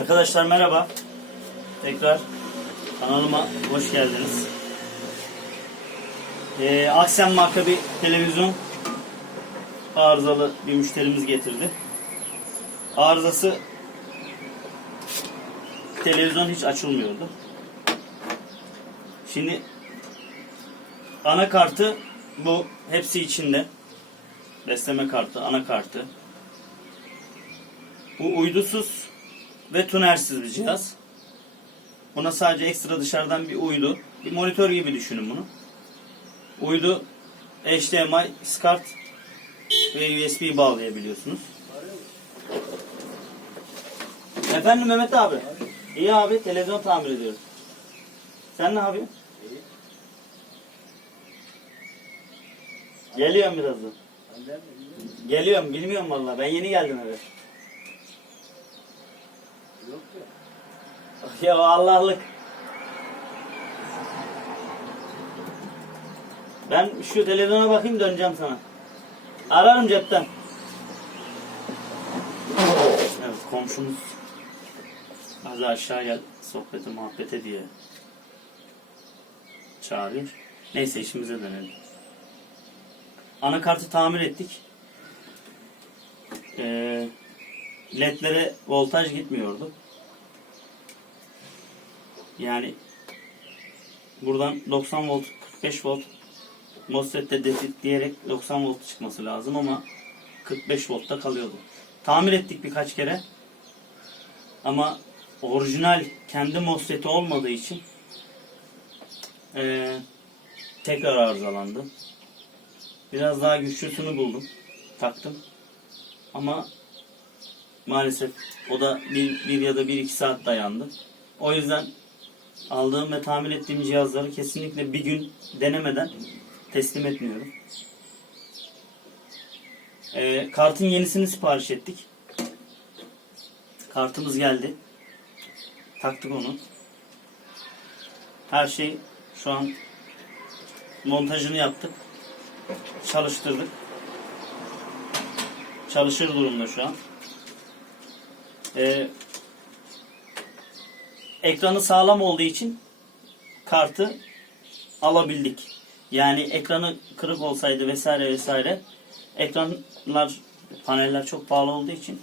Arkadaşlar merhaba. Tekrar kanalıma hoş geldiniz. Ee, Aksen marka bir televizyon arızalı bir müşterimiz getirdi. Arızası televizyon hiç açılmıyordu. Şimdi anakartı bu hepsi içinde. Besleme kartı, anakartı. Bu uydusuz ve tunersiz bir cihaz. Buna sadece ekstra dışarıdan bir uydu, bir monitör gibi düşünün bunu. Uydu, HDMI, SCART ve USB bağlayabiliyorsunuz. Efendim Mehmet abi. İyi abi, televizyon tamir ediyoruz. Sen ne yapıyorsun? Geliyorum birazdan. Geliyorum, bilmiyorum vallahi. Ben yeni geldim eve. Ya Allah'lık. Ben şu televizyona bakayım döneceğim sana. Ararım cepten. Evet komşumuz az aşağı gel sohbete muhabbete diye çağırıyor. Neyse işimize dönelim. Anakartı tamir ettik. Ee, ledlere voltaj gitmiyordu. Yani buradan 90 volt 45 volt MOSFET'te diyerek 90 volt çıkması lazım ama 45 voltta kalıyordu. Tamir ettik birkaç kere. Ama orijinal kendi MOSFET'i olmadığı için eee, tekrar arızalandı. Biraz daha güçlüsünü buldum. Taktım. Ama maalesef o da bir, bir ya da bir iki saat dayandı. O yüzden aldığım ve tamir ettiğim cihazları kesinlikle bir gün denemeden teslim etmiyorum. Ee, kartın yenisini sipariş ettik. Kartımız geldi. Taktık onu. Her şey şu an montajını yaptık. Çalıştırdık. Çalışır durumda şu an. Ee, ekranı sağlam olduğu için kartı alabildik. Yani ekranı kırık olsaydı vesaire vesaire ekranlar paneller çok pahalı olduğu için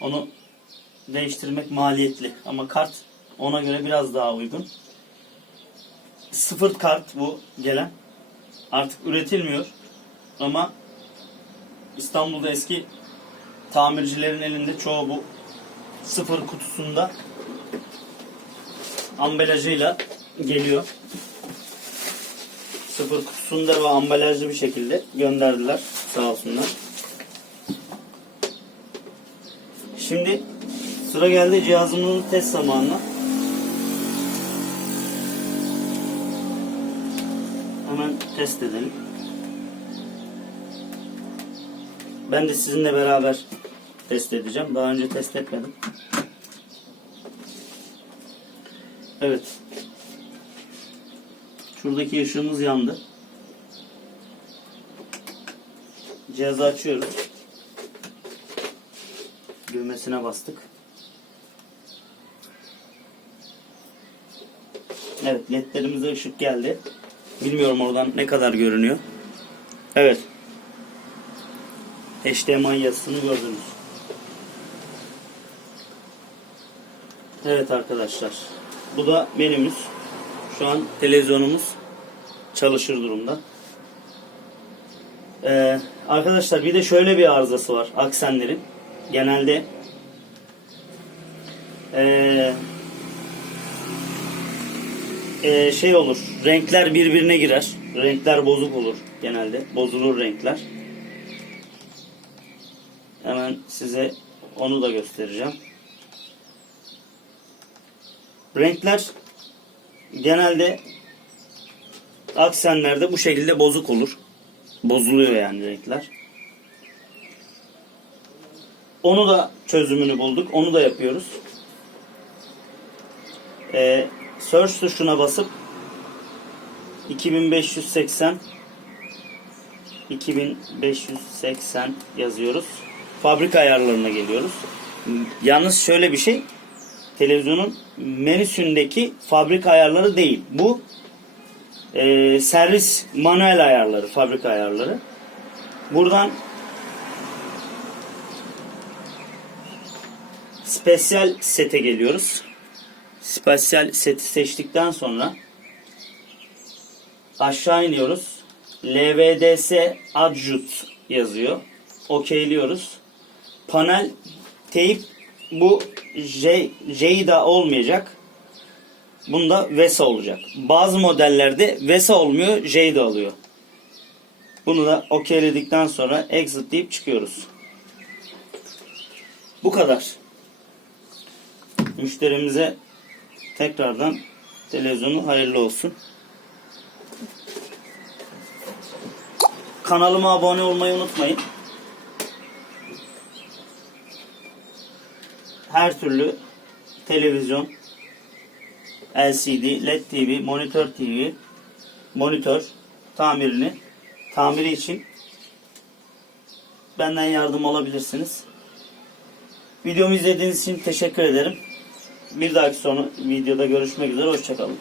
onu değiştirmek maliyetli ama kart ona göre biraz daha uygun. Sıfır kart bu gelen. Artık üretilmiyor ama İstanbul'da eski tamircilerin elinde çoğu bu sıfır kutusunda ambalajıyla geliyor. Sıfır kutusunda ve ambalajlı bir şekilde gönderdiler. Sağ olsunlar. Şimdi sıra geldi cihazımızın test zamanına. Hemen test edelim. Ben de sizinle beraber test edeceğim. Daha önce test etmedim. Evet. Şuradaki ışığımız yandı. Cihazı açıyoruz. Düğmesine bastık. Evet ledlerimize ışık geldi. Bilmiyorum oradan ne kadar görünüyor. Evet. HDMI yazısını gördünüz. Evet arkadaşlar. Bu da menümüz. Şu an televizyonumuz çalışır durumda. Ee, arkadaşlar bir de şöyle bir arızası var aksenlerin. Genelde ee, ee, şey olur. Renkler birbirine girer. Renkler bozuk olur genelde. Bozulur renkler. Hemen size onu da göstereceğim. Renkler genelde aksenlerde bu şekilde bozuk olur. Bozuluyor yani renkler. Onu da çözümünü bulduk. Onu da yapıyoruz. Ee, search tuşuna basıp 2580 2580 yazıyoruz. Fabrika ayarlarına geliyoruz. Yalnız şöyle bir şey. Televizyonun menüsündeki fabrika ayarları değil. Bu e, servis manuel ayarları, fabrika ayarları. Buradan spesyal sete geliyoruz. Spesyal seti seçtikten sonra aşağı iniyoruz. LVDS adjut yazıyor. Okeyliyoruz. Panel teyip bu J, JIDA olmayacak. Bunda VESA olacak. Bazı modellerde VESA olmuyor, JIDA alıyor. Bunu da okeyledikten sonra exit deyip çıkıyoruz. Bu kadar. Müşterimize tekrardan televizyonu hayırlı olsun. Kanalıma abone olmayı unutmayın. Her türlü televizyon, LCD, LED TV, monitör TV, monitör tamirini tamiri için benden yardım alabilirsiniz. Videomu izlediğiniz için teşekkür ederim. Bir dahaki sonu videoda görüşmek üzere. Hoşçakalın.